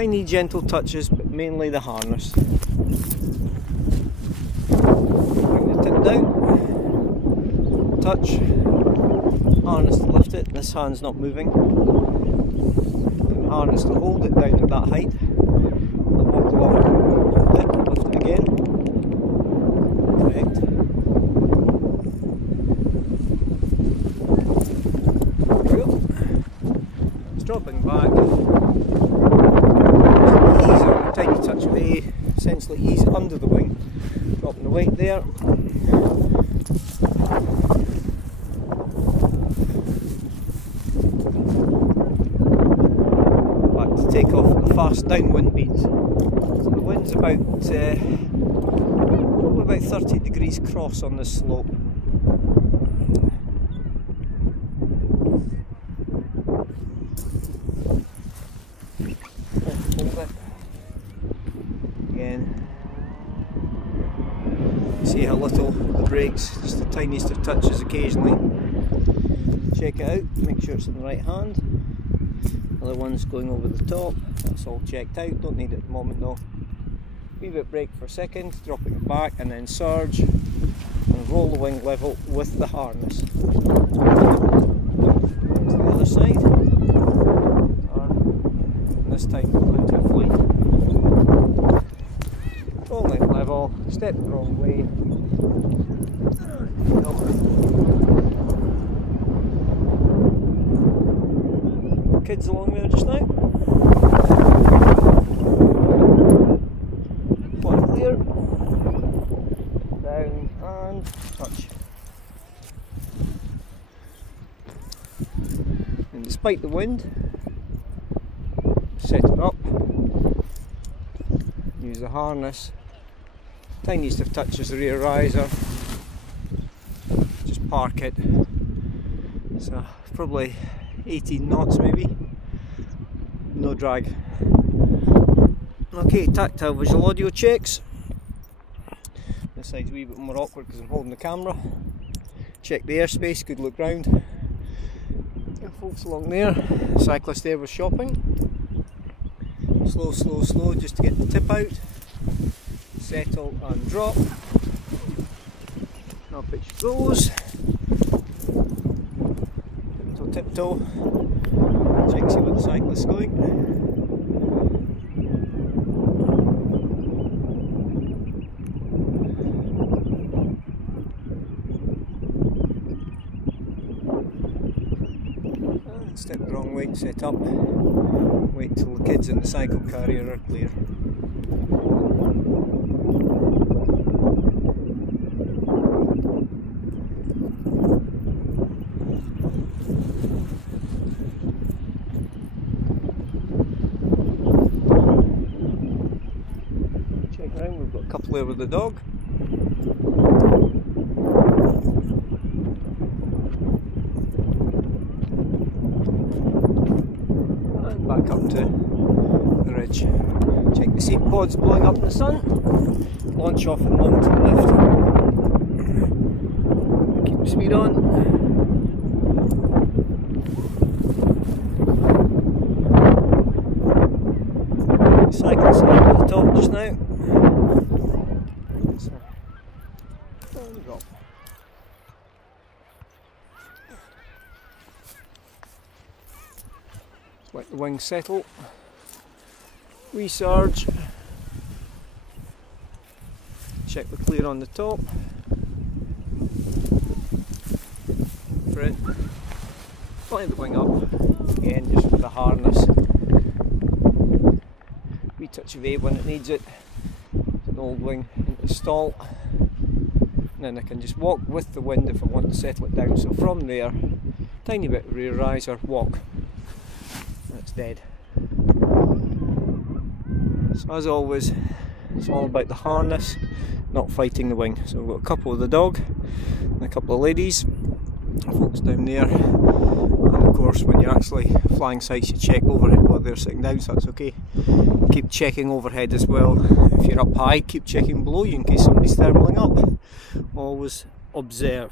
Tiny gentle touches, but mainly the harness. Bring the tip down, touch, harness to lift it, this hand's not moving, and harness to hold it down at that height, and walk along, dip, lift it again, correct. There we go. It's dropping back. Tiny touch of A, essentially ease under the wing, dropping the weight there. Back to take off at the fast downwind beats. So the wind's about probably about 30 degrees cross on this slope. See how little the brakes, just the tiniest of touches occasionally. Check it out, make sure it's in the right hand. Other one's going over the top, that's all checked out, don't need it at the moment though. Wee bit brake for a second, dropping it back and then surge and roll the wing level with the harness. To the other side, and this time into a flight. Rolling level, step the wrong way. Kids along there just now. Quite clear. Down and touch. And despite the wind, set it up. Use the harness. Tiniest of touches the rear riser. Just park it. So probably 18 knots maybe. No drag. Okay, tactile visual audio checks. This side's a wee bit more awkward because I'm holding the camera. Check the airspace, good look round. Got folks along there. Cyclist there was shopping. Slow, slow, slow just to get the tip out. Settle and drop. Up it goes. Tiptoe. Check, see where the cyclist's going. And step the wrong way, set up. Wait till the kids in the cycle carrier are clear. We've got a couple there with the dog. And back up to the ridge. Check the seat pods blowing up in the sun. Launch off and long to the left. Keep the speed on. Cyclist up at the top just now. And drop. Let the wings settle. Resurge. Check we're clear on the top. Front. Fly the wing up. Again, just with the harness. Wee touch of A when it needs it. It's an old wing into stall. And then I can just walk with the wind if I want to settle it down. So from there, tiny bit of rear riser, walk. That's dead. So as always, it's all about the harness, not fighting the wing. So we've got a couple with the dog and a couple of ladies, folks down there. And of course when you're actually flying sights you check overhead while they're sitting down, so that's okay. Keep checking overhead as well. If you're up high, keep checking below you in case somebody's thermaling up. Always observe.